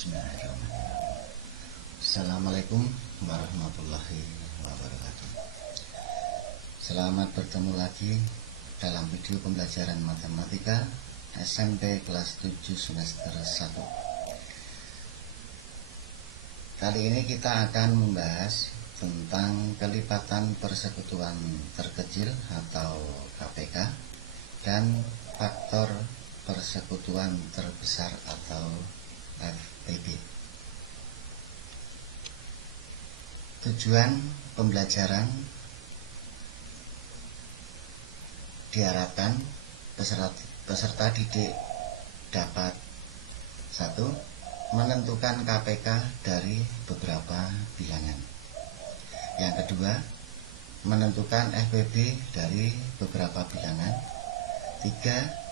Bismillahirrahmanirrahim. Assalamualaikum warahmatullahi wabarakatuh. Selamat bertemu lagi dalam video pembelajaran matematika SMP kelas 7 semester 1. Kali ini kita akan membahas tentang kelipatan persekutuan terkecil atau KPK dan faktor persekutuan terbesar atau FPB. Tujuan pembelajaran diharapkan peserta didik dapat 1. Menentukan KPK dari beberapa bilangan. Yang kedua, menentukan FPB dari beberapa bilangan. 3.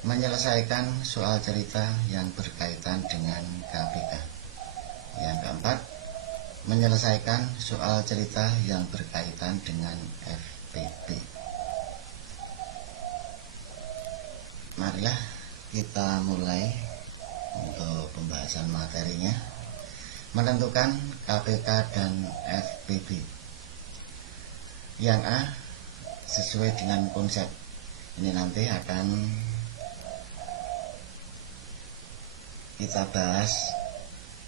Menyelesaikan soal cerita yang berkaitan dengan KPK. Yang keempat, menyelesaikan soal cerita yang berkaitan dengan FPB. Marilah kita mulai untuk pembahasan materinya. Menentukan KPK dan FPB. Yang A, sesuai dengan konsep. Ini nanti akan kita bahas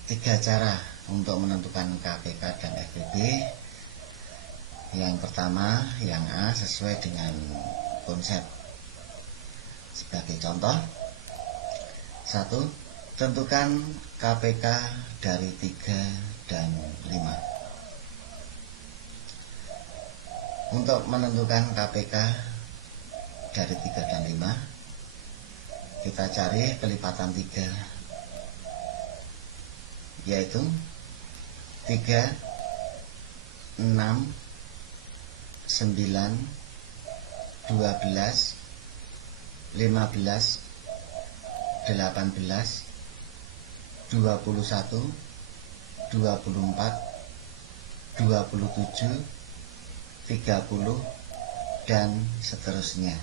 3 cara untuk menentukan KPK dan FPB. Yang pertama, yang A, sesuai dengan konsep. Sebagai contoh, 1. Tentukan KPK dari 3 dan 5. Untuk menentukan KPK dari 3 dan 5, kita cari kelipatan 3, yaitu 3, 6, 9, 12, 15, 18, 21, 24, 27, 30, dan seterusnya.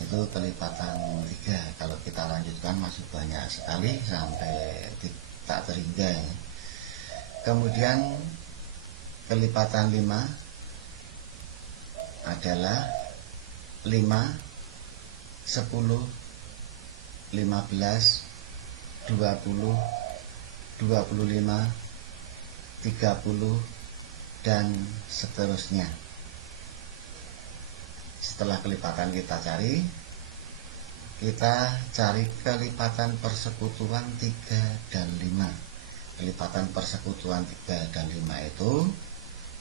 Itu kelipatan 3. Kalau kita lanjutkan masih banyak sekali sampai tak terhingga ya. Kemudian kelipatan 5 adalah 5, 10, 15, 20, 25, 30, dan seterusnya. Setelah kelipatan kita cari kelipatan persekutuan 3 dan 5. Kelipatan persekutuan 3 dan 5 itu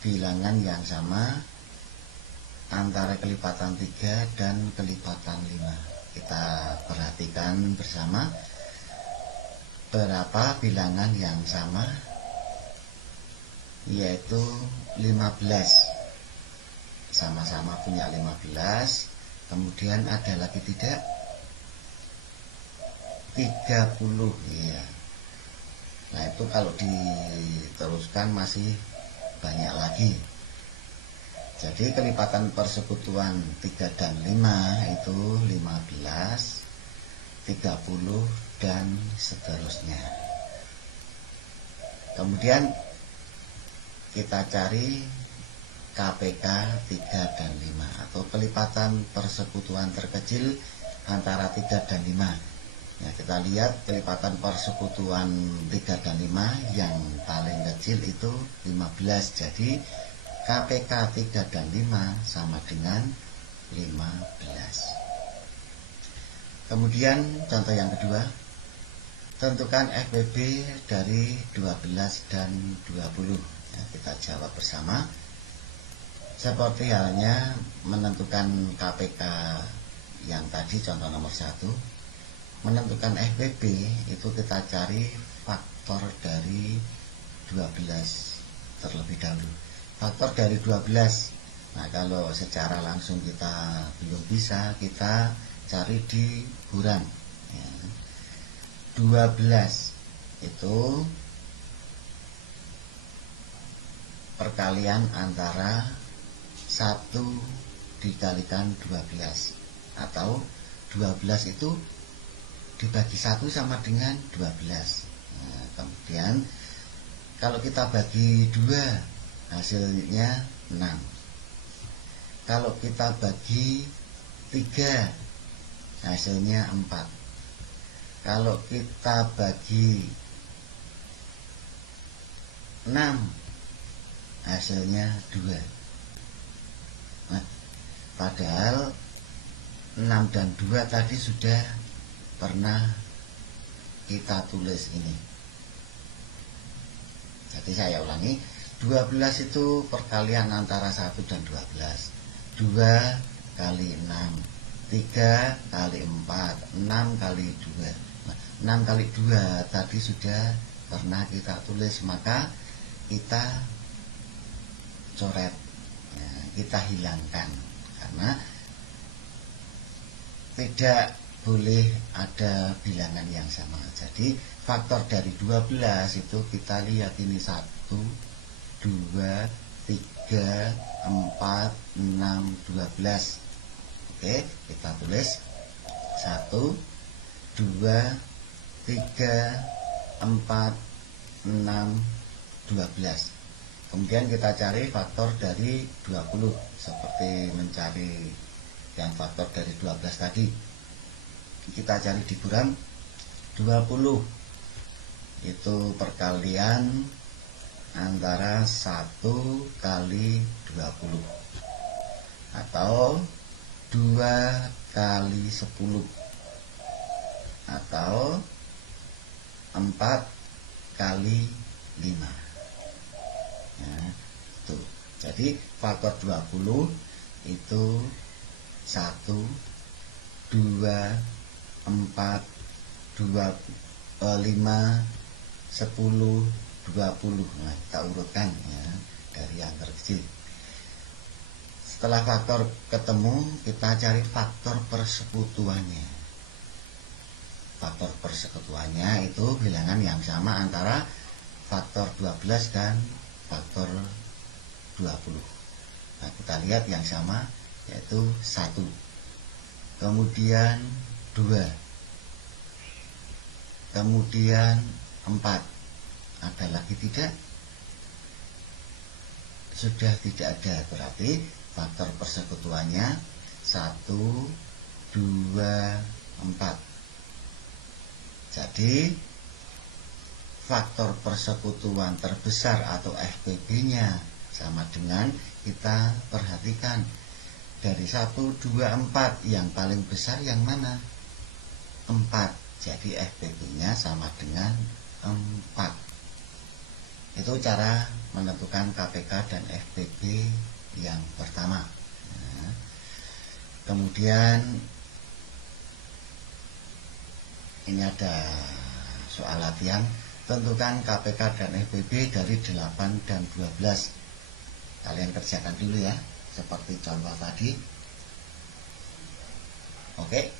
bilangan yang sama antara kelipatan 3 dan kelipatan 5. Kita perhatikan bersama berapa bilangan yang sama, yaitu 15. Sama-sama punya 15. Kemudian ada lagi tidak? 30 ya. Nah itu kalau diteruskan masih banyak lagi. Jadi kelipatan persekutuan 3 dan 5 itu 15, 30, dan seterusnya. Kemudian kita cari KPK 3 dan 5 atau kelipatan persekutuan terkecil antara 3 dan 5. Nah, kita lihat kelipatan persekutuan 3 dan 5 yang paling kecil itu 15. Jadi KPK 3 dan 5 sama dengan 15. Kemudian contoh yang kedua, tentukan FPB dari 12 dan 20. Nah, kita jawab bersama. Seperti halnya menentukan KPK yang tadi contoh nomor 1. Menentukan FPB itu kita cari faktor dari 12 terlebih dahulu. Faktor dari 12. Nah, kalau secara langsung kita belum bisa, kita cari di buran ya. 12 itu perkalian antara 1 dikalikan 12, atau 12 itu dibagi 1 sama dengan 12. Nah, kemudian kalau kita bagi 2 hasilnya 6. Kalau kita bagi 3 hasilnya 4. Kalau kita bagi 6 hasilnya 2. Nah, padahal 6 dan 2 tadi sudah pernah kita tulis ini. Jadi saya ulangi, 12 itu perkalian antara 1 dan 12. 2 kali 6, 3 kali 4, 6 kali 2. Nah, 6 kali 2 tadi sudah pernah kita tulis, maka kita coret, ya, kita hilangkan, karena tidak boleh ada bilangan yang sama. Jadi faktor dari 12 itu kita lihat ini 1, 2, 3, 4, 6, 12. Oke, kita tulis 1, 2, 3, 4, 6, 12. Kemudian kita cari faktor dari 20 seperti mencari yang faktor dari 12 tadi. Kita cari di buram 20 itu perkalian antara 1 kali 20 atau 2 kali 10 atau 4 kali 5. Nah, tuh. Jadi faktor 20 itu 1, 2, 4, 2, 5, 10, 20. Nah, kita urutkan ya dari yang terkecil. Setelah faktor ketemu, kita cari faktor persekutuannya. Faktor persekutuannya itu bilangan yang sama antara faktor 12 dan faktor 20. Nah, kita lihat yang sama yaitu 1, kemudian 2, kemudian 4. Ada lagi tidak? Sudah tidak ada, berarti faktor persekutuannya 1, 2, 4. Jadi faktor persekutuan terbesar atau FPB-nya sama dengan, kita perhatikan dari 1, 2, 4 yang paling besar yang mana? 4. Jadi FPB-nya sama dengan 4. Itu cara menentukan KPK dan FPB yang pertama. Nah, kemudian ini ada soal latihan. Tentukan KPK dan FPB dari 8 dan 12. Kalian kerjakan dulu ya, seperti contoh tadi. Oke,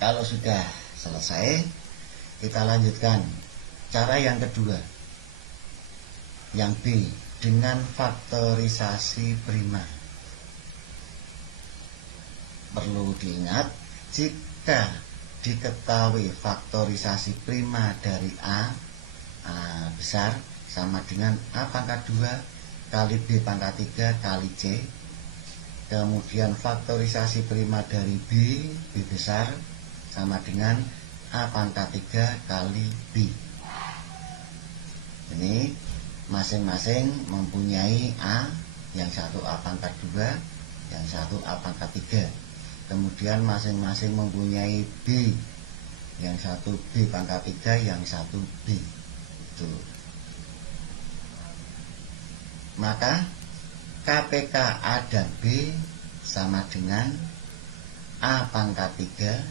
kalau sudah selesai, kita lanjutkan cara yang kedua, yang B, dengan faktorisasi prima. Perlu diingat, jika diketahui faktorisasi prima dari A besar sama dengan A pangkat 2 kali B pangkat 3 kali C. Kemudian faktorisasi prima dari B besar sama dengan A pangkat 3 kali B. Ini masing-masing mempunyai A, yang satu A pangkat 2, yang satu A pangkat 3. Kemudian masing-masing mempunyai B, yang satu B pangkat 3, yang satu B. Itu. Maka KPK A dan B sama dengan A pangkat 3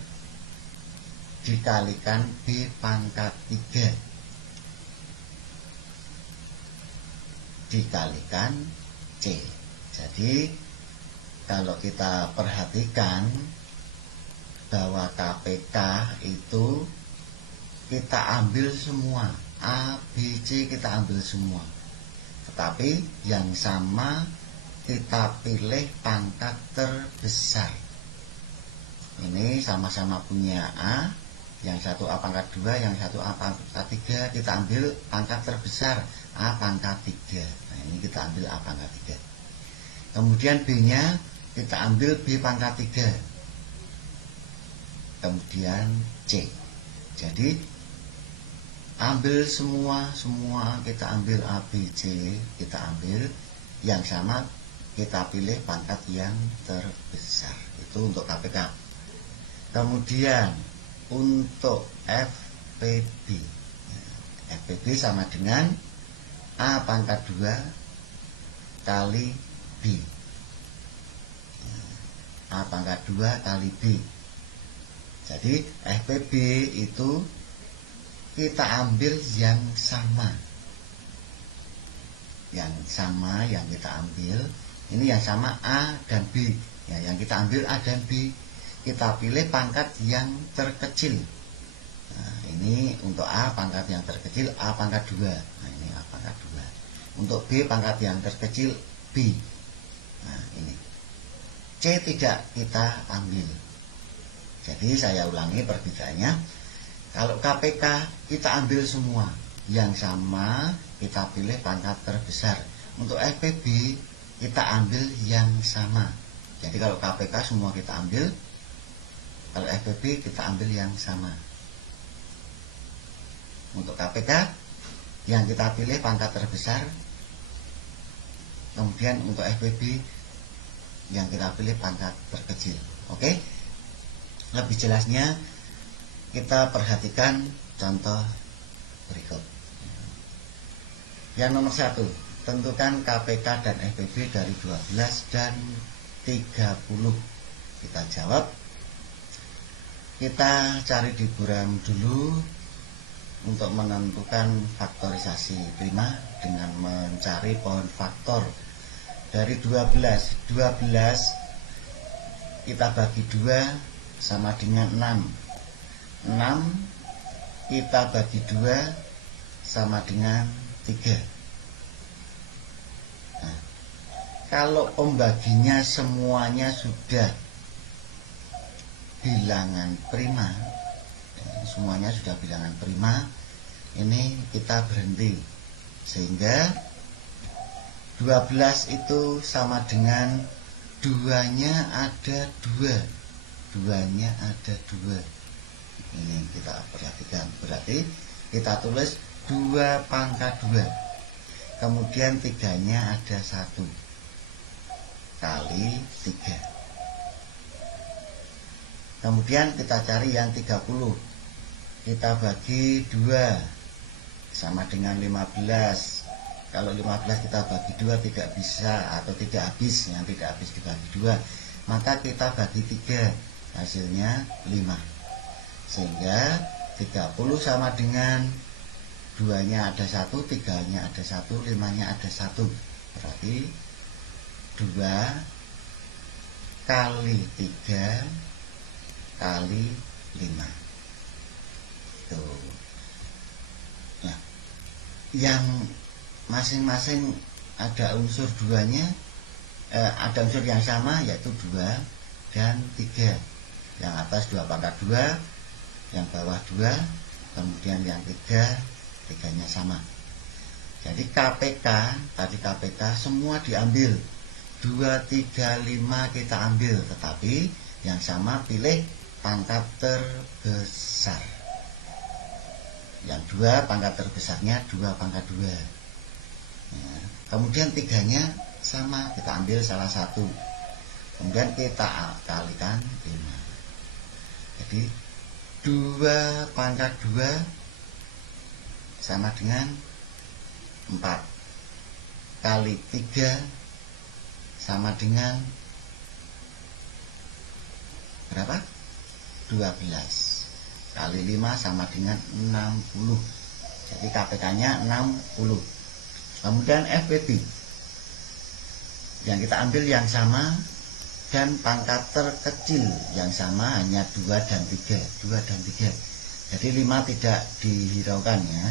dikalikan B pangkat 3 dikalikan C. Jadi kalau kita perhatikan bahwa KPK itu kita ambil semua, A, B, C kita ambil semua. Tetapi yang sama kita pilih pangkat terbesar. Ini sama-sama punya A, yang satu A pangkat 2, yang satu A pangkat 3, kita ambil pangkat terbesar A pangkat 3. Nah, ini kita ambil A pangkat 3. Kemudian B-nya kita ambil B pangkat 3. Kemudian C. Jadi ambil semua kita ambil A, B, C, kita ambil yang sama, kita pilih pangkat yang terbesar. Itu untuk KPK. Kemudian untuk FPB, FPB sama dengan A pangkat 2 kali B, A pangkat 2 kali B. Jadi FPB itu kita ambil yang sama. Yang sama yang kita ambil, ini yang sama A dan B. Ya, yang kita ambil A dan B, kita pilih pangkat yang terkecil. Nah, ini untuk A pangkat yang terkecil A pangkat 2. Nah, ini A pangkat 2. Untuk B pangkat yang terkecil B. Nah, ini. C tidak kita ambil. Jadi saya ulangi perbedaannya. Kalau KPK kita ambil semua yang sama, kita pilih pangkat terbesar. Untuk FPB kita ambil yang sama. Jadi kalau KPK semua kita ambil, kalau FPB kita ambil yang sama. Untuk KPK yang kita pilih pangkat terbesar. Kemudian untuk FPB yang kita pilih pangkat terkecil. Oke? Lebih jelasnya kita perhatikan contoh berikut. Yang nomor 1, tentukan KPK dan FPB dari 12 dan 30. Kita jawab. Kita cari di buram dulu untuk menentukan faktorisasi prima dengan mencari pohon faktor. Dari 12 kita bagi 2 sama dengan 6. 6 kita bagi 2 sama dengan 3. Nah, kalau pembaginya semuanya sudah bilangan prima, semuanya sudah bilangan prima, ini kita berhenti. Sehingga 12 itu sama dengan 2-nya ada 2. 2-nya ada 2. Ini kita perhatikan. Berarti kita tulis 2 pangkat 2. Kemudian 3-nya ada 1 kali 3. Kemudian kita cari yang 30. Kita bagi 2 sama dengan 15. Kalau 15 kita bagi 2 tidak bisa atau tidak habis. Yang tidak habis dibagi 2, maka kita bagi 3. Hasilnya 5. Sehingga 30 sama dengan 2-nya ada 1, 3-nya ada 1, 5-nya ada 1. Berarti 2 kali 3 kali 5. Tuh. Nah, yang masing-masing ada unsur 2-nya, ada unsur yang sama, yaitu 2 dan 3. Yang atas 2 pangkat 2, yang bawah 2, kemudian yang 3-nya sama. Jadi KPK, tadi KPK semua diambil, 2, 3, 5 kita ambil, tetapi yang sama pilih pangkat terbesar. Yang 2 pangkat terbesarnya 2 pangkat 2. Ya, kemudian 3-nya sama, kita ambil salah satu, kemudian kita kalikan 5. Jadi 2 pangkat 2 sama dengan 4 kali 3 sama dengan berapa? 12 kali 5 sama dengan 60. Jadi KPK-nya 60. Kemudian FPB yang kita ambil yang sama dan pangkat terkecil yang sama, hanya 2 dan 3. 2 dan 3. Jadi 5 tidak dihiraukan ya.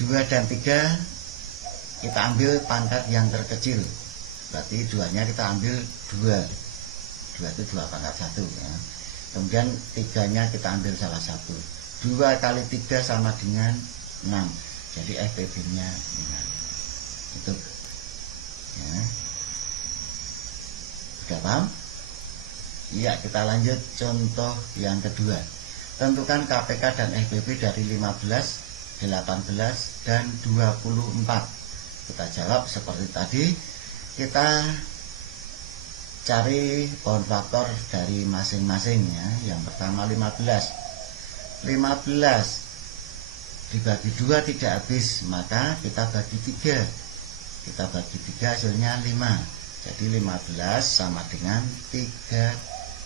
2 dan 3 kita ambil pangkat yang terkecil. Berarti 2-nya kita ambil 2. 2 itu 2 pangkat 1 ya. kemudian 3-nya kita ambil salah satu. 2 kali 3 sama dengan 6, jadi FPB nya 5. Itu ya. Sudah paham? Iya, kita lanjut contoh yang kedua. Tentukan KPK dan FPB dari 15, 18, dan 24. Kita jawab seperti tadi. Kita cari pohon faktor dari masing-masing ya. Yang pertama 15 dibagi 2 tidak habis, maka kita bagi 3. Kita bagi 3 hasilnya 5. Jadi 15 sama dengan 3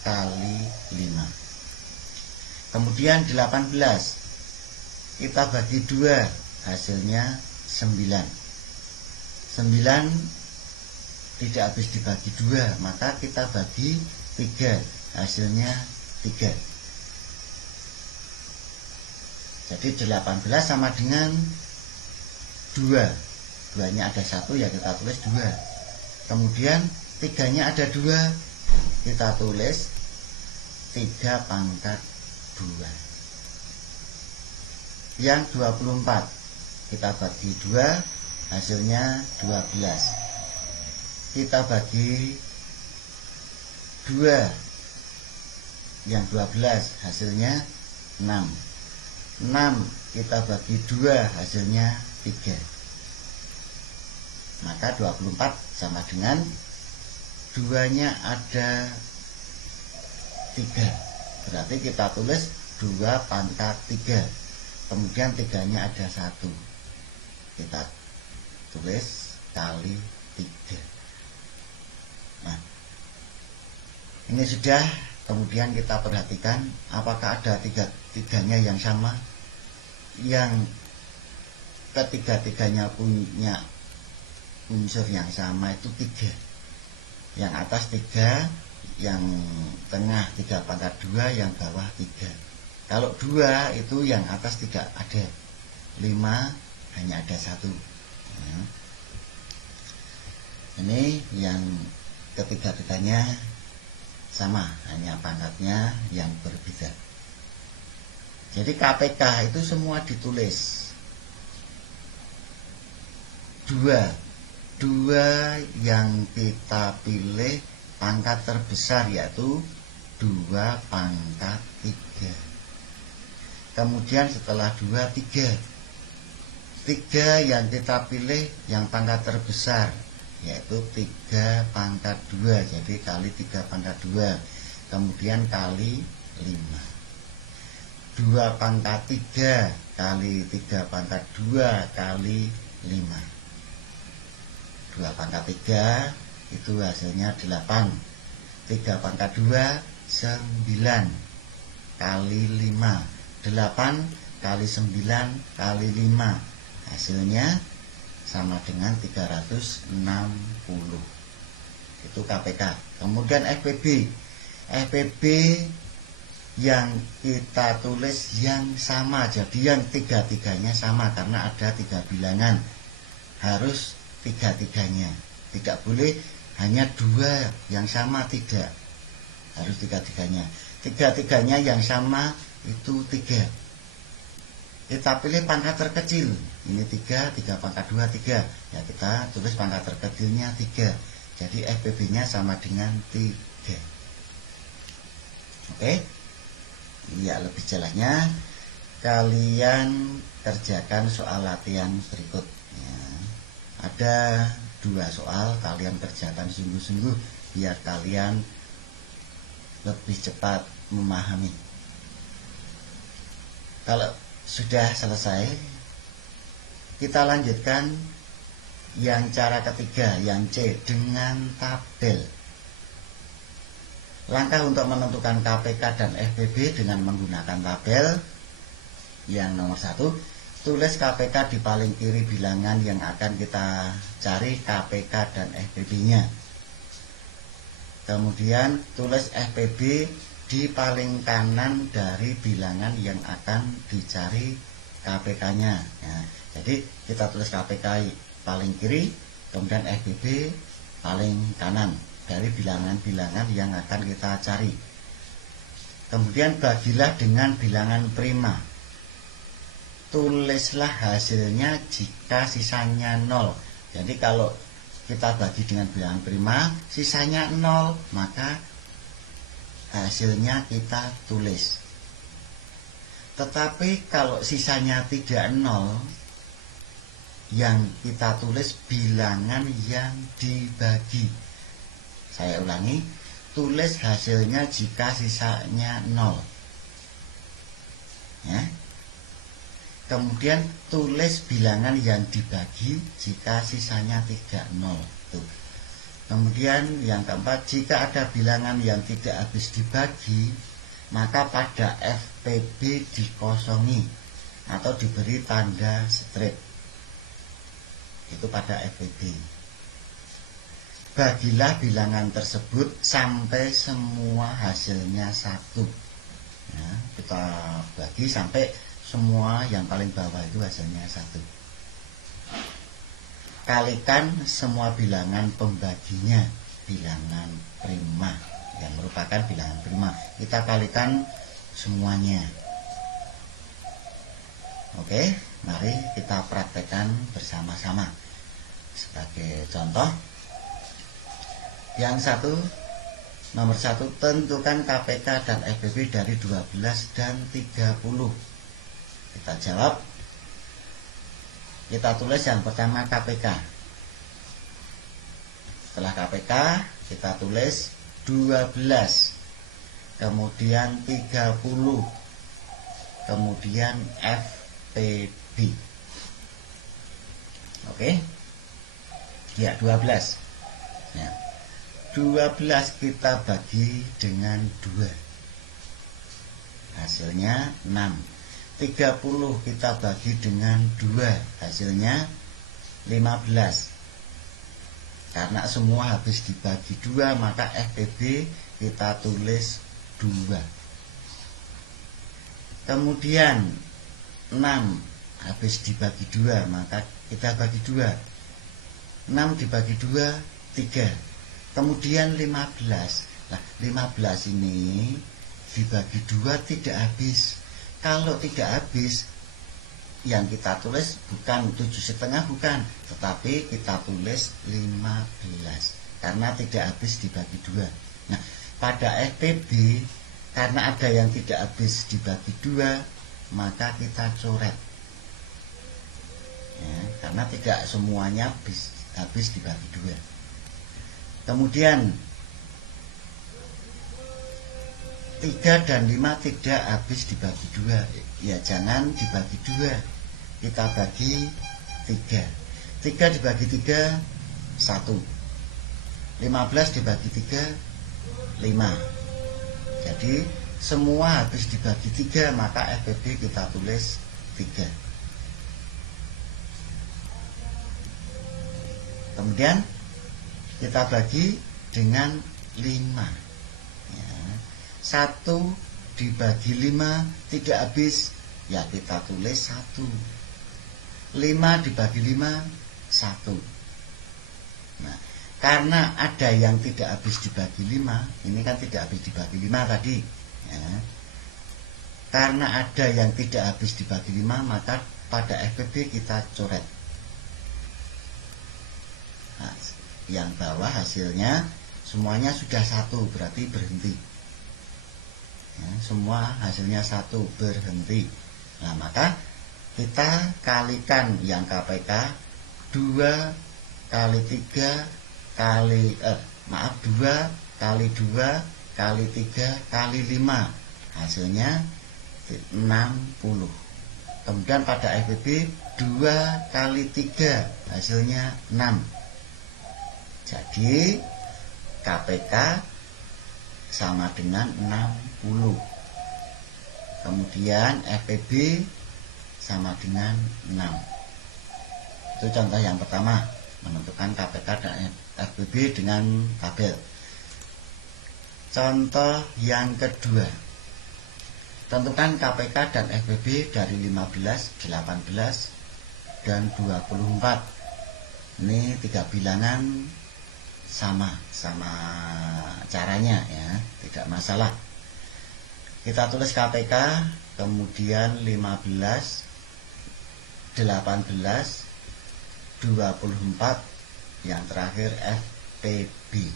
kali 5. Kemudian 18 kita bagi 2 hasilnya 9. 9 tidak habis dibagi 2, maka kita bagi 3 hasilnya 3. Jadi 18 sama dengan 2 nya ada 1 ya kita tulis 2. Kemudian 3-nya ada 2, kita tulis 3 pangkat 2. Yang 24 kita bagi 2 hasilnya 12. Kita bagi 2, yang 12 hasilnya 6. 6 kita bagi 2 hasilnya 3. Maka 24 sama dengan 2-nya ada 3. Berarti kita tulis 2 pangkat 3. Kemudian 3-nya ada 1. Kita tulis kali 3. Nah, ini sudah. Kemudian kita perhatikan apakah ada tiga-tiganya yang sama. Yang ketiga-tiganya punya unsur yang sama itu 3. Yang atas 3, yang tengah 3 pangkat 2, yang bawah 3. Kalau 2 itu yang atas tidak ada, 5 hanya ada 1 ya. Ini yang ketiga-tiganya sama, hanya pangkatnya yang berbeda. Jadi KPK itu semua ditulis 2 yang kita pilih pangkat terbesar, yaitu 2 pangkat 3. Kemudian setelah 2, 3 yang kita pilih yang pangkat terbesar, yaitu 3 pangkat 2. Jadi kali 3 pangkat 2. Kemudian kali 5. 2 pangkat 3 kali 3 pangkat 2 kali 5. 2 pangkat 3 itu hasilnya 8. 3 pangkat 2 9 kali 5. 8 kali 9 kali 5 hasilnya sama dengan 360. Itu KPK. Kemudian FPB yang kita tulis yang sama. Jadi yang tiga-tiganya sama, karena ada 3 bilangan. Harus tiga-tiganya. Tidak boleh hanya 2 yang sama, tidak. Harus tiga-tiganya. Tiga-tiganya yang sama itu 3. Kita pilih pangkat terkecil. Ini 3 pangkat 2, 3. Ya kita tulis pangkat terkecilnya 3. Jadi FPB-nya sama dengan 3. Oke. Ya, lebih jelasnya kalian kerjakan soal latihan berikut ya. Ada 2 soal, kalian kerjakan sungguh-sungguh biar kalian lebih cepat memahami. Kalau sudah selesai, kita lanjutkan yang cara ketiga, yang C, dengan tabel. Langkah untuk menentukan KPK dan FPB dengan menggunakan tabel. Yang nomor 1, tulis KPK di paling kiri bilangan yang akan kita cari KPK dan FPB-nya. Kemudian tulis FPB di paling kanan dari bilangan yang akan dicari KPK-nya ya. Jadi kita tulis KPK paling kiri, kemudian FPB paling kanan dari bilangan-bilangan yang akan kita cari. Kemudian bagilah dengan bilangan prima. Tulislah hasilnya jika sisanya 0. Jadi kalau kita bagi dengan bilangan prima, sisanya 0, maka hasilnya kita tulis. Tetapi kalau sisanya tidak 0, yang kita tulis bilangan yang dibagi. Saya ulangi, tulis hasilnya jika sisanya 0. Ya. Kemudian tulis bilangan yang dibagi jika sisanya tidak 0. Tuh. Kemudian yang keempat, jika ada bilangan yang tidak habis dibagi, maka pada FPB dikosongi atau diberi tanda strip. Itu pada FPB. Bagilah bilangan tersebut sampai semua hasilnya 1. Ya, kita bagi sampai semua yang paling bawah itu hasilnya 1. Kalikan semua bilangan pembaginya, bilangan prima, yang merupakan bilangan prima. Kita kalikan semuanya. Oke, mari kita praktekkan bersama-sama. Sebagai contoh, yang satu, nomor 1, tentukan KPK dan FPB dari 12 dan 30. Kita jawab. Kita tulis yang pertama KPK. Setelah KPK, kita tulis 12, kemudian 30, kemudian FPB. Oke. Ya, 12. Ya. 12 kita bagi dengan 2. Hasilnya 6. 30 kita bagi dengan 2. Hasilnya 15. Karena semua habis dibagi 2, maka FPB kita tulis 2. Kemudian 6 habis dibagi 2, maka kita bagi 2. 6 dibagi 2, 3. Kemudian 15. Nah, 15 ini dibagi 2 tidak habis. Kalau tidak habis, yang kita tulis bukan 7,5, bukan, tetapi kita tulis 15 karena tidak habis dibagi 2. Nah, pada FPB, karena ada yang tidak habis dibagi 2, maka kita coret ya, karena tidak semuanya habis dibagi 2. Kemudian 3 dan 5 tidak habis dibagi 2. Ya, jangan dibagi 2, kita bagi 3. 3 dibagi 3, 1. 15 dibagi 3, 5. Jadi semua habis dibagi 3, maka FPB kita tulis 3. Kemudian kita bagi dengan 5 ya. 1 dibagi 5 tidak habis, ya kita tulis 1. 5 dibagi 5, 1. Nah, karena ada yang tidak habis dibagi 5, ini kan tidak habis dibagi 5 tadi ya. Karena ada yang tidak habis dibagi 5, maka pada FPB kita coret. Nah, yang bawah hasilnya semuanya sudah 1, berarti berhenti ya, semua hasilnya 1, berhenti. Nah, maka kita kalikan yang KPK 2 kali 3 kali 2 kali 2 kali 3 kali 5, hasilnya 60. Kemudian pada FPB 2 kali 3, hasilnya 6. Jadi KPK sama dengan 60. Kemudian FPB sama dengan 6. Itu contoh yang pertama, menentukan KPK dan FPB dengan tabel. Contoh yang kedua, tentukan KPK dan FPB dari 15, 18, dan 24. Ini 3 bilangan sama caranya ya, tidak masalah. Kita tulis KPK, kemudian 15, 18, 24, yang terakhir FPB.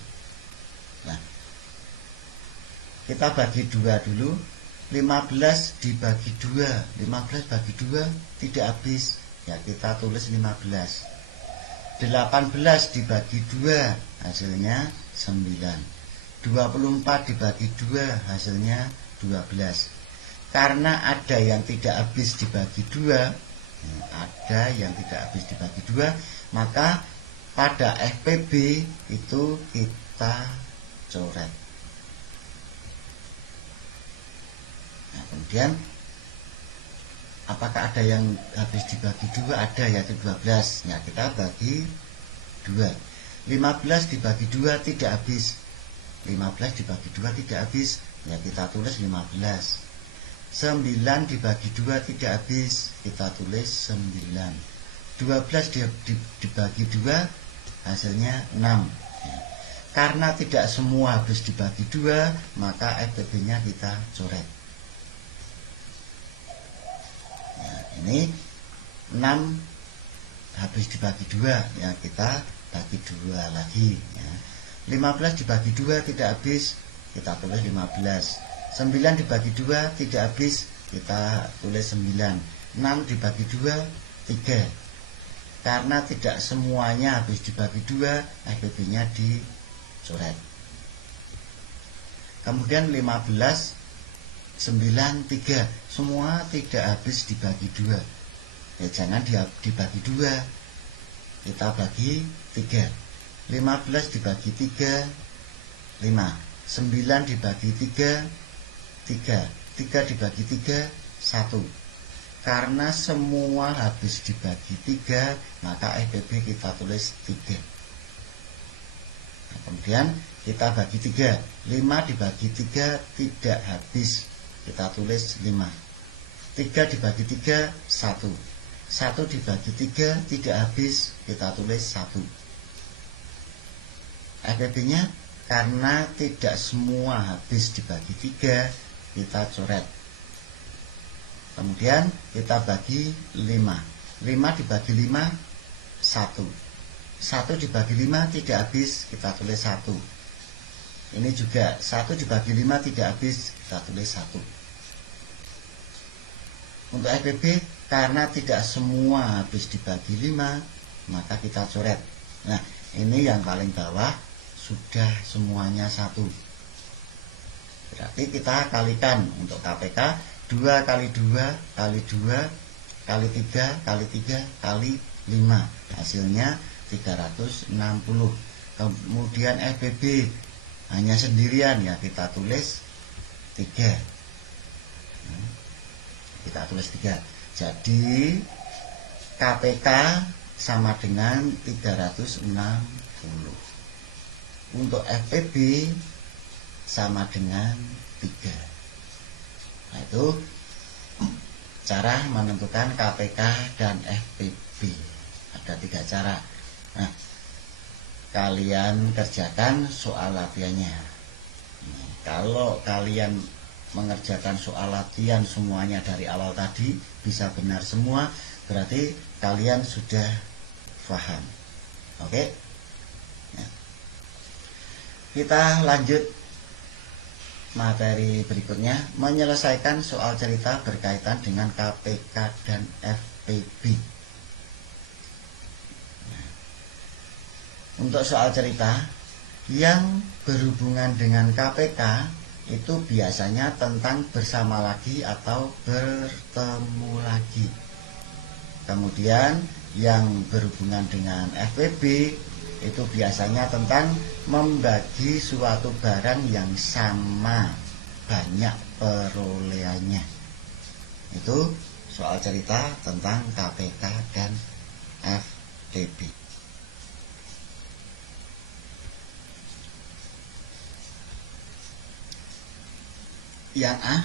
Nah, kita bagi 2 dulu. 15 dibagi 2, 15 bagi 2 tidak habis, ya kita tulis 15. 18 dibagi 2 hasilnya 9. 24 dibagi 2 hasilnya 12. Karena ada yang tidak habis dibagi 2, ada yang tidak habis dibagi 2, maka pada FPB itu kita coret. Nah, kemudian apakah ada yang habis dibagi 2? Ada, yaitu 12. Ya, kita bagi 2. 15 dibagi 2 tidak habis. 15 dibagi 2 tidak habis, ya kita tulis 15. 9 dibagi 2 tidak habis, kita tulis 9. 12 dibagi 2 hasilnya 6. Ya. Karena tidak semua habis dibagi 2, maka FPB nya kita coret. Nah, ini 6 habis dibagi 2, ya kita bagi 2 lagi, ya. 15 dibagi 2 tidak habis, kita tulis 15. 9 dibagi 2 tidak habis, kita tulis 9. 6 dibagi 2 3. Karena tidak semuanya habis dibagi 2, FPB nya dicoret. Kemudian 15, 9, 3, semua tidak habis dibagi 2, ya jangan dibagi 2, kita bagi 3. 15 dibagi 3, 5. 9 dibagi 3, 3. 3 dibagi 3, 1. Karena semua habis dibagi 3, maka FPB kita tulis 3. Nah, kemudian kita bagi 3. 5 dibagi 3 tidak habis, kita tulis 5. 3 dibagi 3, 1. 1 dibagi 3 tidak habis, kita tulis 1. FPB nya karena tidak semua habis dibagi 3, kita coret. Kemudian kita bagi 5. 5 dibagi 5, 1. 1 dibagi 5 tidak habis, kita tulis 1. Ini juga 1 dibagi 5 tidak habis, kita tulis 1. Untuk FPB, karena tidak semua habis dibagi 5, maka kita coret. Nah, ini yang paling bawah sudah semuanya 1. Berarti kita kalikan untuk KPK 2 kali 2 kali 2 kali 3 kali 3 kali 5. Hasilnya 360. Kemudian FPB hanya sendirian, ya kita tulis 3. Kita tulis 3. Jadi KPK sama dengan 360. Untuk FPB sama dengan 3. Nah, itu cara menentukan KPK dan FPB. Ada 3 cara. Nah, kalian kerjakan soal latihannya. Nah, kalau kalian mengerjakan soal latihan semuanya dari awal tadi bisa benar semua, berarti kalian sudah paham. Oke? Nah, kita lanjut materi berikutnya, menyelesaikan soal cerita berkaitan dengan KPK dan FPB. Nah, untuk soal cerita yang berhubungan dengan KPK itu biasanya tentang bersama lagi atau bertemu lagi. Kemudian yang berhubungan dengan FPB itu biasanya tentang membagi suatu barang yang sama banyak perolehannya. Itu soal cerita tentang KPK dan FPB. Yang A,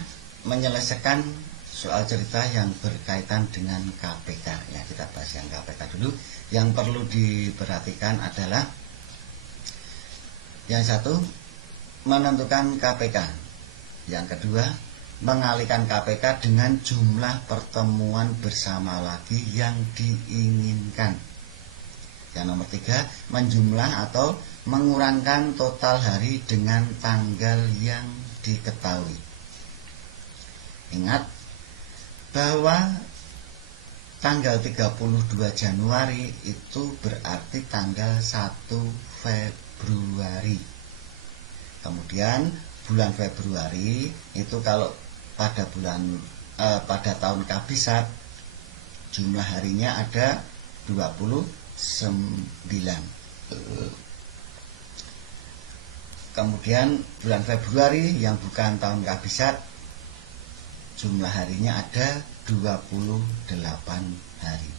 menyelesaikan soal cerita yang berkaitan dengan KPK. Ya, kita bahas yang KPK dulu. Yang perlu diperhatikan adalah yang satu, menentukan KPK. Yang kedua, mengalihkan KPK dengan jumlah pertemuan bersama lagi yang diinginkan. Yang nomor 3, menjumlah atau mengurangkan total hari dengan tanggal yang diketahui. Ingat bahwa tanggal 32 Januari itu berarti tanggal 1 Februari. Kemudian bulan Februari itu kalau pada tahun kabisat jumlah harinya ada 29. Kemudian bulan Februari yang bukan tahun kabisat jumlah harinya ada 28 hari.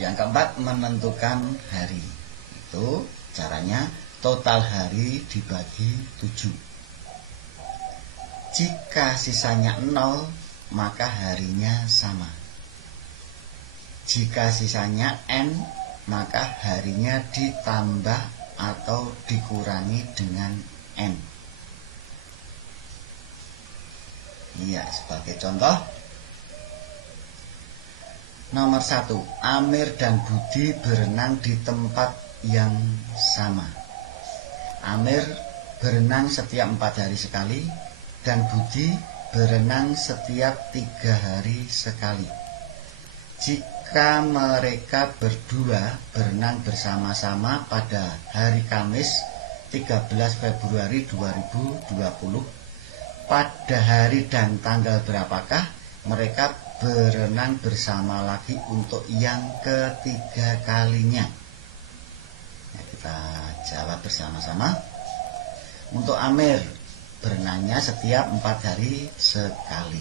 Yang keempat, menentukan hari. Itu caranya total hari dibagi 7. Jika sisanya 0, maka harinya sama. Jika sisanya N, maka harinya ditambah atau dikurangi dengan N. Iya, sebagai contoh, nomor 1, Amir dan Budi berenang di tempat yang sama. Amir berenang setiap 4 hari sekali dan Budi berenang setiap 3 hari sekali. Jika mereka berdua berenang bersama-sama pada hari Kamis 13 Februari 2020, pada hari dan tanggal berapakah mereka berenang bersama lagi untuk yang ketiga kalinya? Nah, kita jawab bersama-sama. Untuk Amir, berenangnya setiap 4 hari sekali.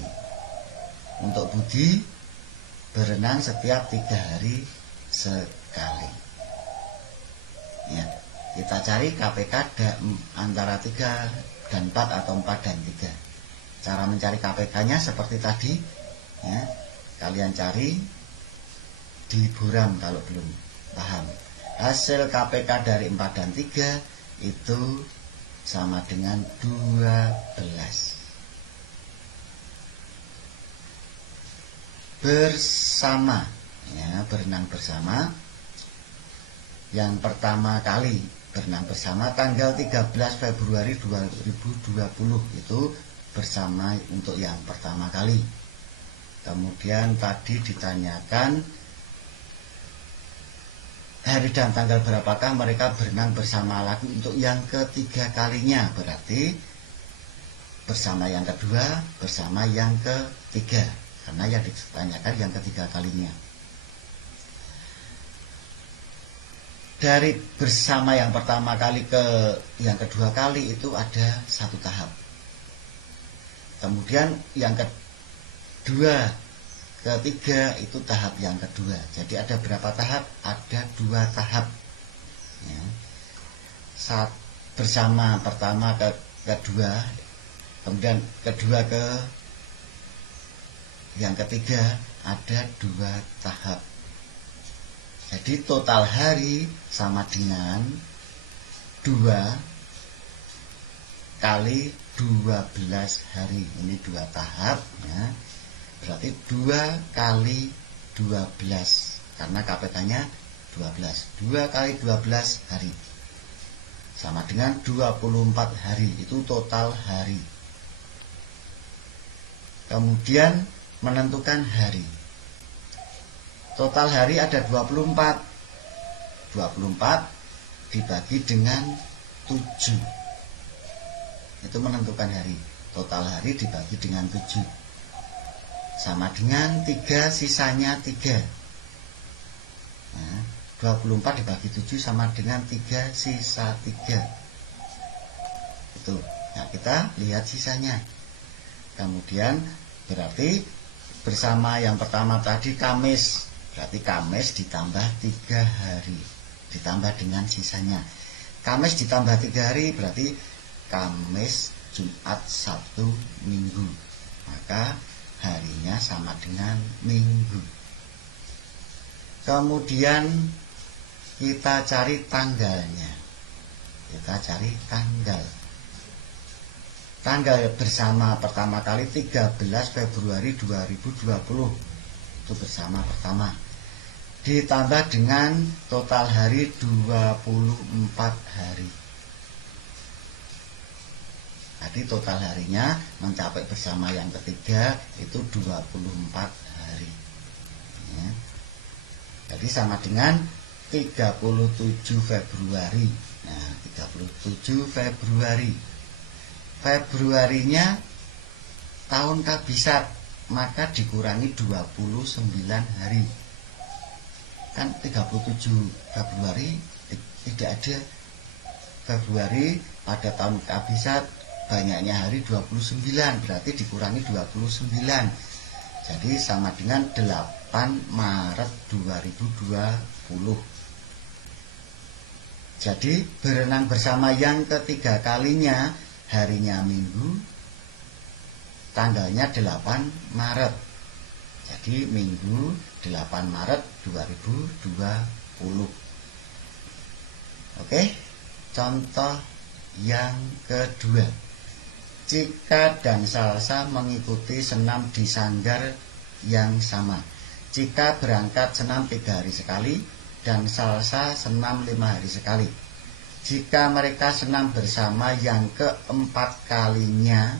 Untuk Budi, berenang setiap 3 hari sekali. Ya, kita cari KPK antara 3 dan 4 atau 4 dan 3. Cara mencari KPK-nya seperti tadi, ya, kalian cari di buram kalau belum paham. Hasil KPK dari 4 dan 3 itu sama dengan 12. Bersama, ya, berenang bersama. Yang pertama kali berenang bersama tanggal 13 Februari 2020 itu bersama untuk yang pertama kali. Kemudian tadi ditanyakan hari dan tanggal berapakah mereka berenang bersama lagi untuk yang ketiga kalinya. Berarti bersama yang kedua, bersama yang ketiga, karena yang ditanyakan yang ketiga kalinya. Dari bersama yang pertama kali ke yang kedua kali itu ada 1 tahap. Kemudian yang kedua ketiga itu tahap yang kedua. Jadi ada berapa tahap? Ada 2 tahap, ya. Bersama pertama ke kedua, kemudian kedua ke yang ketiga, ada 2 tahap. Jadi total hari sama dengan 2 kali 12 hari. Ini 2 tahap, ya. Berarti 2 kali 12, karena KPK-nya 12. 2 kali 12 hari sama dengan 24 hari. Itu total hari. Kemudian menentukan hari. Total hari ada 24. 24 dibagi dengan 7. Itu menentukan hari. Total hari dibagi dengan 7. Sama dengan 3, sisanya 3. Nah, 24 dibagi 7 sama dengan 3, sisa 3. Itu. Nah, kita lihat sisanya. Kemudian berarti bersama yang pertama tadi Kamis. Berarti Kamis ditambah 3 hari, ditambah dengan sisanya. Kamis ditambah 3 hari berarti Kamis, Jumat, Sabtu, Minggu. Maka harinya sama dengan Minggu. Kemudian kita cari tanggalnya. Kita cari tanggal. tanggal bersama pertama kali 13 Februari 2020, itu bersama pertama, ditambah dengan total hari 24 hari. Jadi total harinya mencapai bersama yang ketiga itu 24 hari ya. Jadi sama dengan 37 Februari. Nah, 37 Februari. Februarinya tahun kabisat, maka dikurangi 29 hari. Kan 37 Februari tidak ada Februari pada tahun kabisat, banyaknya hari 29, berarti dikurangi 29. Jadi sama dengan 8 Maret 2020. Jadi berenang bersama yang ketiga kalinya, harinya Minggu, tanggalnya 8 Maret. Jadi Minggu 8 Maret 2020. Oke, contoh yang kedua. Cika dan Salsa mengikuti senam di sanggar yang sama. Cika berangkat senam 3 hari sekali dan Salsa senam 5 hari sekali. Jika mereka senam bersama yang keempat kalinya,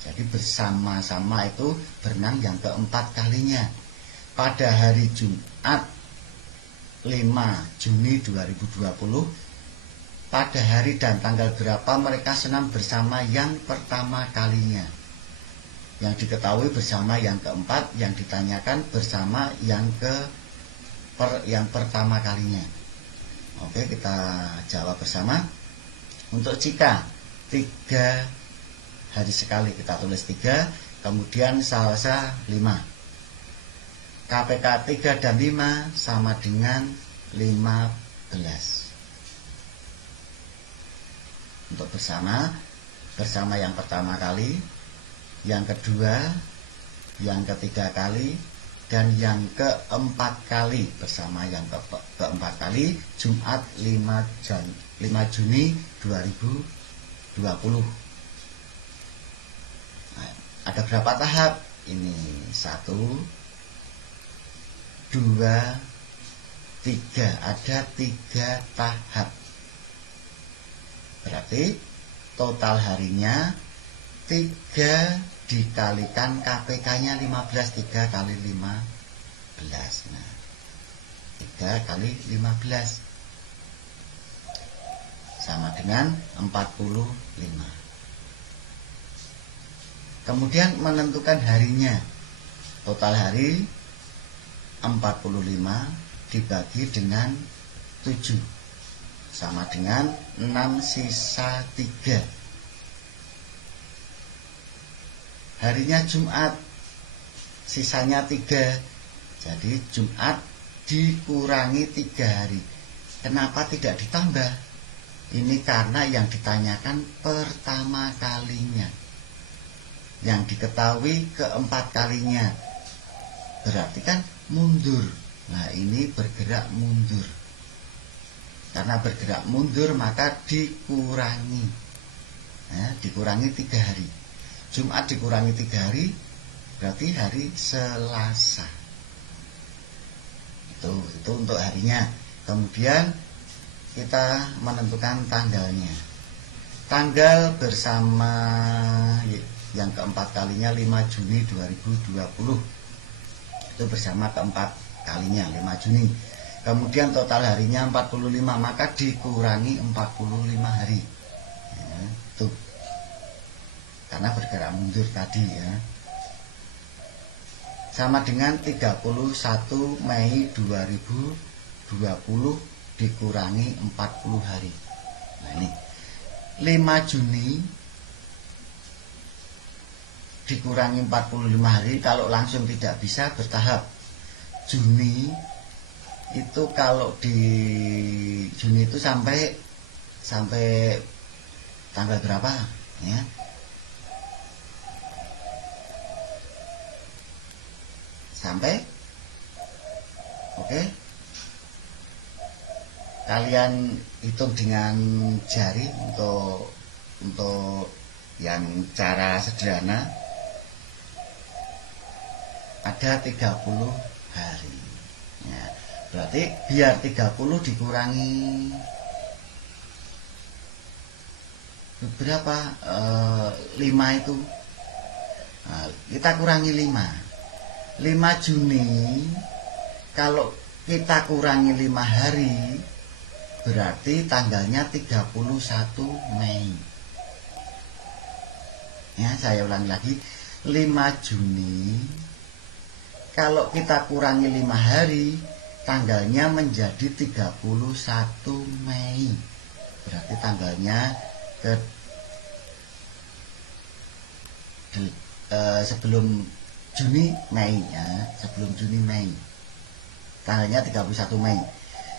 jadi bersama-sama itu berenang yang keempat kalinya, pada hari Jumat 5 Juni 2020, pada hari dan tanggal berapa mereka senam bersama yang pertama kalinya. Yang diketahui bersama yang keempat, yang ditanyakan bersama yang pertama kalinya. Oke, kita jawab bersama. Untuk Cika 3 hari sekali, kita tulis 3, kemudian Salsa 5. KPK 3 dan 5 sama dengan 15. Untuk bersama yang pertama kali, yang kedua, yang ketiga kali, dan yang keempat kali. Bersama yang keempat kali Jumat 5 Juni 2020. Nah, ada berapa tahap? Ini 1, 2, 3. Ada 3 tahap. Berarti total harinya 3 dikalikan KPK-nya 15. 3 kali 15. Nah, 3 kali 15 sama dengan 45. Kemudian menentukan harinya. Total hari 45 dibagi dengan 7 sama dengan 6 sisa 3. Harinya Jumat, sisanya 3. Jadi Jumat dikurangi 3 hari. Kenapa tidak ditambah? Ini karena yang ditanyakan pertama kalinya, yang diketahui keempat kalinya. Berarti kan mundur. Nah, ini bergerak mundur. Karena bergerak mundur maka dikurangi. Nah, dikurangi 3 hari. Jumat dikurangi 3 hari, berarti hari Selasa. Itu untuk harinya. Kemudian kita menentukan tanggalnya. Tanggal bersama yang keempat kalinya 5 Juni 2020. Itu bersama keempat kalinya 5 Juni. Kemudian total harinya 45, maka dikurangi 45 hari. Ya, tuh. Karena bergerak mundur tadi ya. Sama dengan 31 Mei 2020 dikurangi 40 hari. Nah, ini 5 Juni dikurangi 45 hari. Kalau langsung tidak bisa, bertahap. Juni itu, kalau di Juni itu sampai tanggal berapa ya? Sampai, oke, kalian hitung dengan jari untuk yang cara sederhana ada 30 hari ya, berarti biar 30 dikurangi berapa 5 itu, nah, kita kurangi 5 Juni. Kalau kita kurangi 5 hari berarti tanggalnya 31 Mei ya. Saya ulangi lagi, 5 Juni kalau kita kurangi 5 hari tanggalnya menjadi 31 Mei, berarti tanggalnya sebelum Juni Mei ya, sebelum Juni Mei tanggalnya 31 Mei.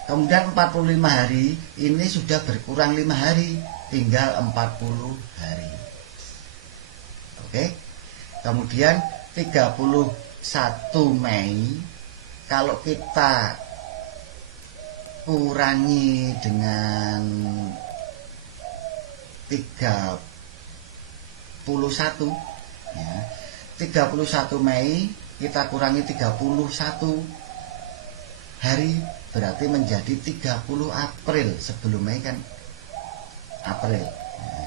Kemudian 45 hari ini sudah berkurang 5 hari, tinggal 40 hari. Oke. Kemudian 31 Mei kalau kita kurangi dengan 31 ya, 31 Mei kita kurangi 31 hari berarti menjadi 30 April. Sebelum Mei kan April ya.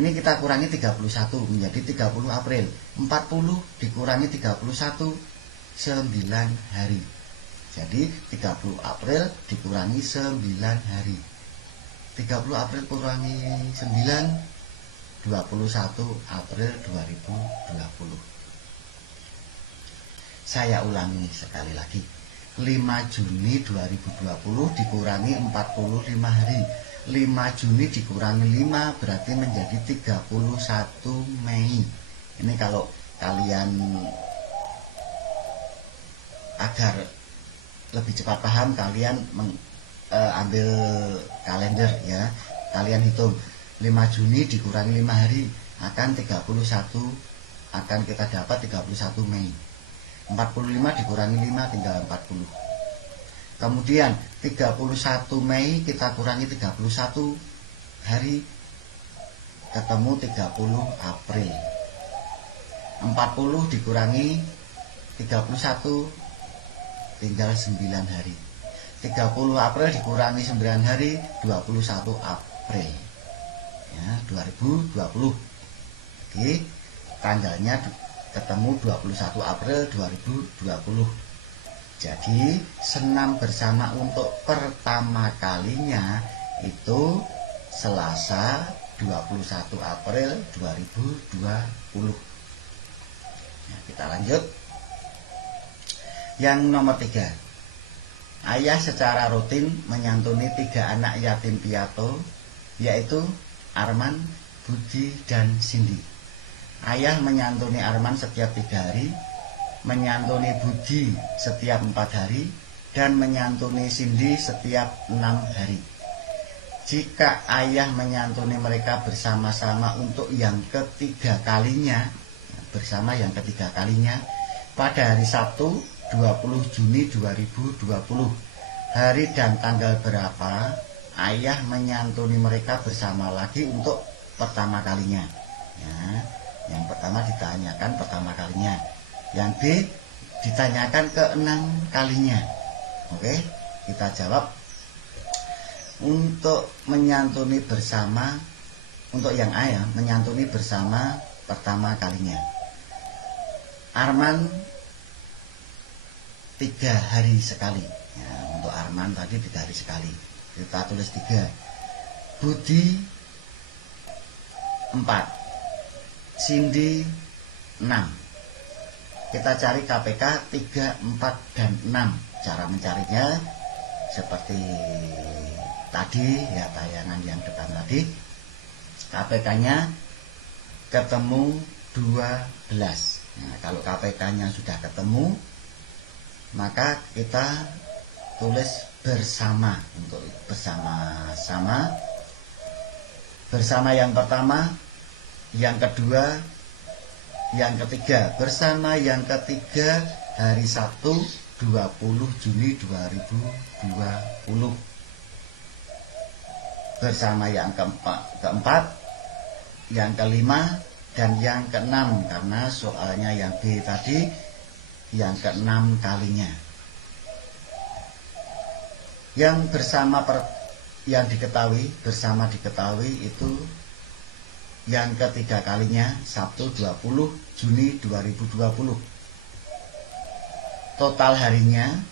Ini kita kurangi 31 menjadi 30 April. 40 dikurangi 31 9 hari. Jadi 30 April dikurangi 9 hari. 30 April kurangi 9, 21 April 2020. Saya ulangi sekali lagi, 5 Juni 2020 dikurangi 45 hari. 5 Juni dikurangi 5 berarti menjadi 31 Mei. Ini kalau kalian agar lebih cepat paham, kalian ambil kalender ya. Kalian hitung 5 Juni dikurangi 5 hari akan 31, akan kita dapat 31 Mei. 45 dikurangi 5 tinggal 40. Kemudian 31 Mei kita kurangi 31 hari, ketemu 30 April. 40 dikurangi 31 tinggal 9 hari. 30 April dikurangi 9 hari, 21 April ya, 2020. Jadi tanggalnya ketemu 21 April 2020. Jadi senam bersama untuk pertama kalinya itu Selasa 21 April 2020. Nah, kita lanjut. Yang nomor 3, ayah secara rutin menyantuni 3 anak yatim piatu, yaitu Arman, Budi, dan Cindy. Ayah menyantuni Arman setiap 3 hari, menyantuni Budi setiap 4 hari, dan menyantuni Cindy setiap 6 hari. Jika ayah menyantuni mereka bersama-sama untuk yang ketiga kalinya, pada hari Sabtu 20 Juni 2020, hari dan tanggal berapa ayah menyantuni mereka bersama lagi untuk pertama kalinya ya. Yang pertama ditanyakan pertama kalinya, yang B ditanyakan ke-6 kalinya. Oke, kita jawab. Untuk menyantuni bersama, untuk yang A ya, menyantuni bersama pertama kalinya, Arman 3 hari sekali ya. Untuk Arman tadi 3 hari sekali, kita tulis 3. Budi 4, Cindy 6. Kita cari KPK 3, 4, dan 6. Cara mencarinya seperti tadi ya, tayangan yang depan tadi. KPK-nya ketemu 12. Nah, kalau KPK-nya sudah ketemu, maka kita tulis bersama. Untuk bersama-sama, bersama yang pertama, yang kedua, yang ketiga. Bersama yang ketiga hari Sabtu 20 Juni 2020. Bersama yang keempat yang kelima, dan yang keenam, karena soalnya yang B tadi yang keenam kalinya. Yang yang diketahui, bersama diketahui itu yang ketiga kalinya, Sabtu 20 Juni 2020. Total harinya,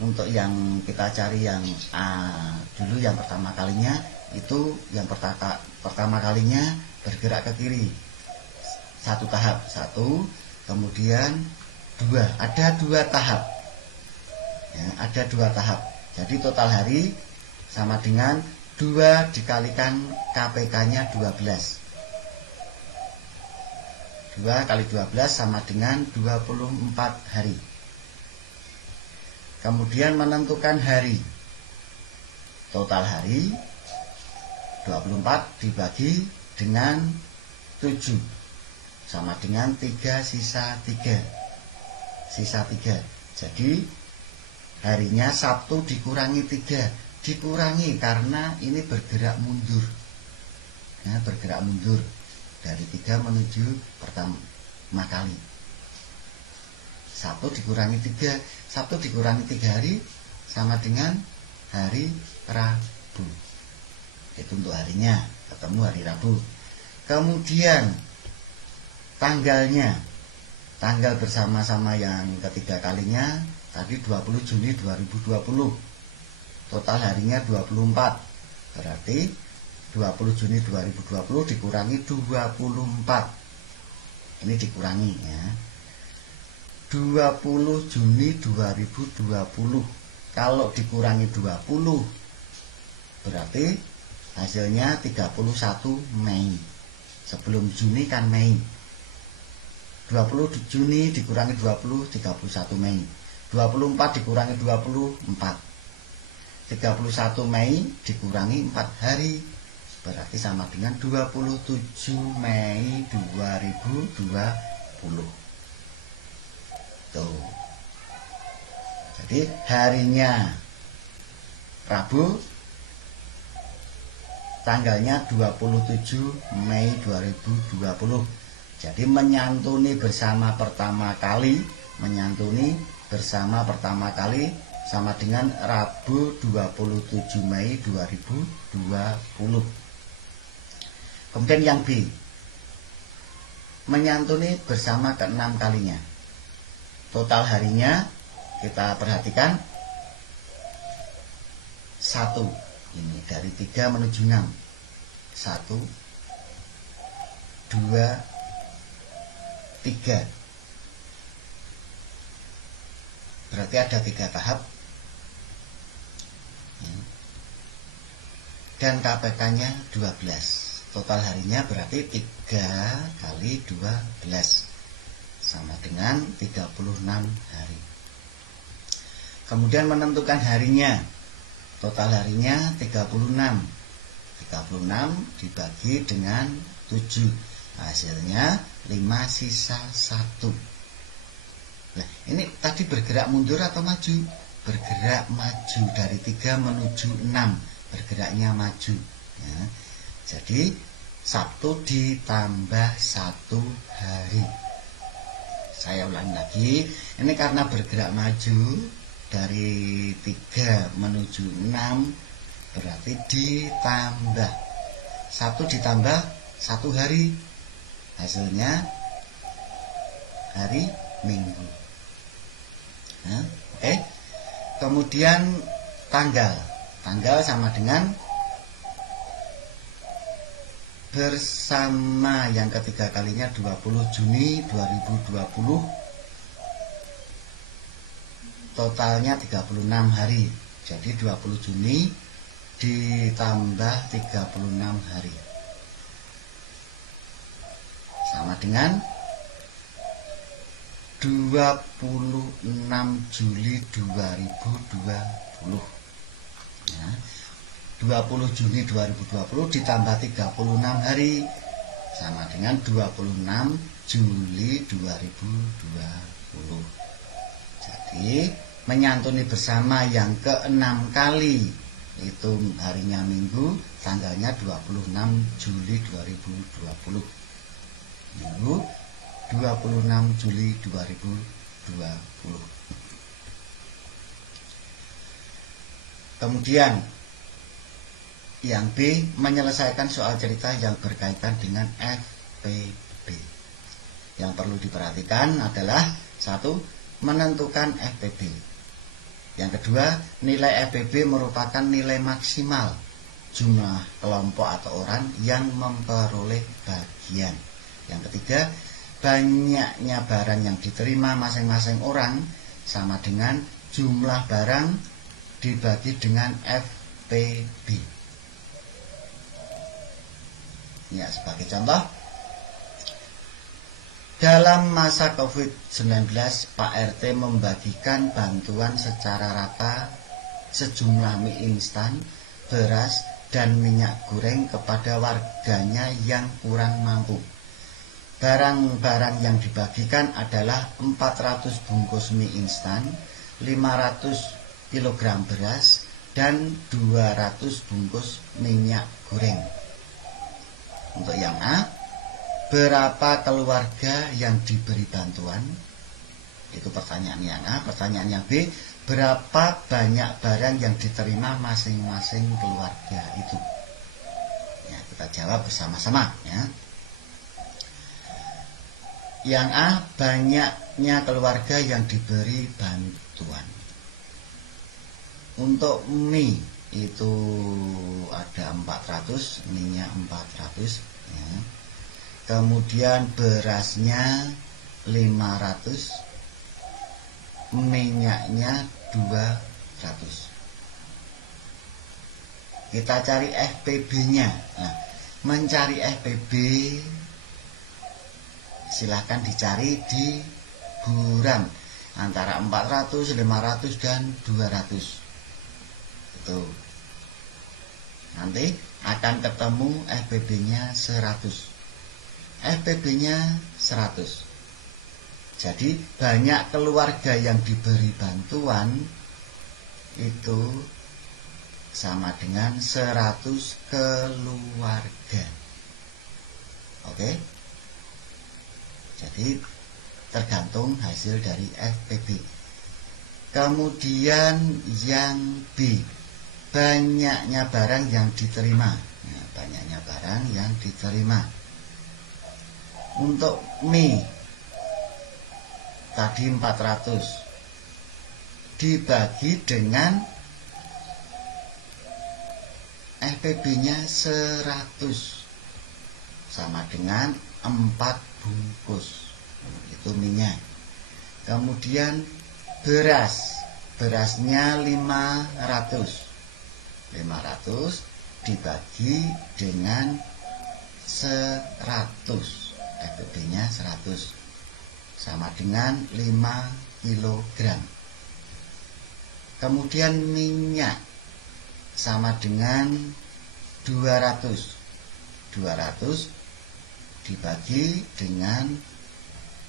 untuk yang kita cari yang A dulu, yang pertama kalinya itu, yang pertama kalinya bergerak ke kiri satu tahap, satu, kemudian dua, ada dua tahap ya, ada dua tahap. Jadi total hari sama dengan 2 dikalikan KPK nya 12. 2 kali 12 sama dengan 24 hari. Kemudian menentukan hari, total hari 24 dibagi dengan 7 sama dengan 3 sisa 3. Jadi harinya Sabtu dikurangi 3. Dikurangi karena ini bergerak mundur ya, bergerak mundur dari 3 menuju pertama kali. Sabtu dikurangi 3. Sabtu dikurangi 3 hari sama dengan hari Rabu. Itu untuk harinya, ketemu hari Rabu. Kemudian tanggalnya, tanggal bersama-sama yang ketiga kalinya tadi 20 Juni 2020. Total harinya 24. Berarti 20 Juni 2020 dikurangi 24. Ini dikurangi ya. 20 Juni 2020 kalau dikurangi 20 berarti hasilnya 31 Mei. Sebelum Juni kan Mei. 20 Juni dikurangi 20, 31 Mei. 24 dikurangi 24, 31 Mei dikurangi 4 hari, berarti sama dengan 27 Mei 2020. Tuh. Jadi harinya Rabu, tanggalnya 27 Mei 2020. Jadi menyantuni bersama pertama kali, sama dengan Rabu 27 Mei 2020. Kemudian yang B, menyantuni bersama ke-6 kalinya. Total harinya kita perhatikan 1. Ini dari 3 menuju 6. 1, 2, 3. Berarti ada 3 tahap. Dan KPK-nya 12. Total harinya berarti 3 kali 12 sama dengan 36 hari. Kemudian menentukan harinya. Total harinya 36. 36 dibagi dengan 7. Hasilnya 5 sisa 1. Nah, ini tadi bergerak mundur atau maju? Bergerak maju, dari 3 menuju 6. Bergeraknya maju ya. Jadi Sabtu ditambah 1 hari. Saya ulangi lagi, ini karena bergerak maju dari 3 menuju 6, berarti ditambah 1 ditambah 1 hari, hasilnya hari Minggu. Nah, oke. Kemudian tanggal sama dengan bersama yang ketiga kalinya 20 Juni 2020. Totalnya 36 hari. Jadi 20 Juni ditambah 36 hari sama dengan 26 Juli 2020 ya. 20 Juni 2020 ditambah 36 hari sama dengan 26 Juli 2020. Jadi menyantuni bersama yang ke-6 kali itu harinya Minggu, tanggalnya 26 Juli 2020. Minggu 26 Juli 2020. Kemudian yang B, menyelesaikan soal cerita yang berkaitan dengan FPB. Yang perlu diperhatikan adalah 1. Menentukan FPB. Yang kedua, nilai FPB merupakan nilai maksimal jumlah kelompok atau orang yang memperoleh bagian. Yang ketiga, banyaknya barang yang diterima masing-masing orang sama dengan jumlah barang dibagi dengan FPB. Ya, sebagai contoh, dalam masa COVID-19, Pak RT membagikan bantuan secara rata sejumlah mie instan, beras, dan minyak goreng kepada warganya yang kurang mampu. Barang-barang yang dibagikan adalah 400 bungkus mie instan, 500 kg beras, dan 200 bungkus minyak goreng. Untuk yang A, berapa keluarga yang diberi bantuan? Itu pertanyaan yang A. Pertanyaan yang B, berapa banyak barang yang diterima masing-masing keluarga itu? Ya, kita jawab bersama-sama ya. Yang A, banyaknya keluarga yang diberi bantuan. Untuk mie itu ada 400, minyak 400 ya. Kemudian berasnya 500, minyaknya 200. Kita cari FPB-nya. Nah, mencari FPB silakan dicari di buram antara 400, 500 dan 200. Itu. Nanti akan ketemu FPB-nya 100. FPB-nya 100. Jadi banyak keluarga yang diberi bantuan itu sama dengan 100 keluarga. Oke? Jadi tergantung hasil dari FPB. Kemudian yang B, banyaknya barang yang diterima. Nah, banyaknya barang yang diterima. Untuk mie tadi 400 dibagi dengan FPB-nya 100 sama dengan 4 bungkus. Itu minyak. Kemudian berasnya 500 dibagi dengan 100, FPB-nya 100 sama dengan 5 kg. Kemudian minyak sama dengan 200 dibagi dengan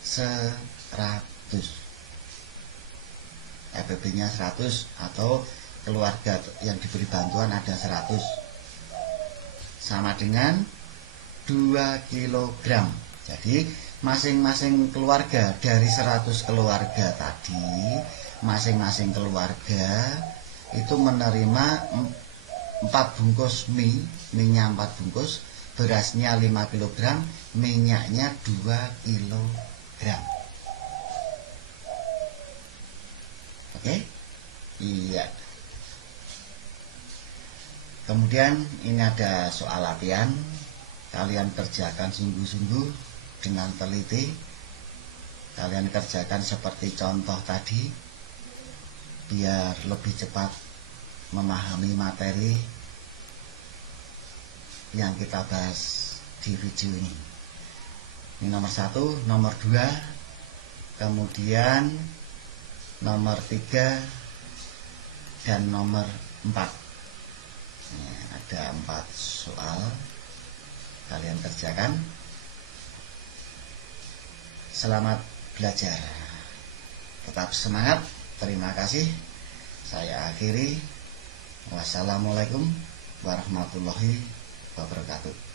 100, FPB-nya 100 atau keluarga yang diberi bantuan ada 100 sama dengan 2 kg. Jadi masing-masing keluarga dari 100 keluarga tadi, masing-masing keluarga itu menerima 4 bungkus mie, minyak 4 bungkus, berasnya 5 kg, minyaknya 2 kg. Oke? Iya. Kemudian ini ada soal latihan. Kalian kerjakan sungguh-sungguh dengan teliti. Kalian kerjakan seperti contoh tadi, biar lebih cepat memahami materi yang kita bahas di video ini. Ini nomor 1, nomor 2, kemudian nomor 3 dan nomor 4. Ada 4 soal. Kalian kerjakan. Selamat belajar. Tetap semangat. Terima kasih. Saya akhiri. Wassalamualaikum warahmatullahi wabarakatuh.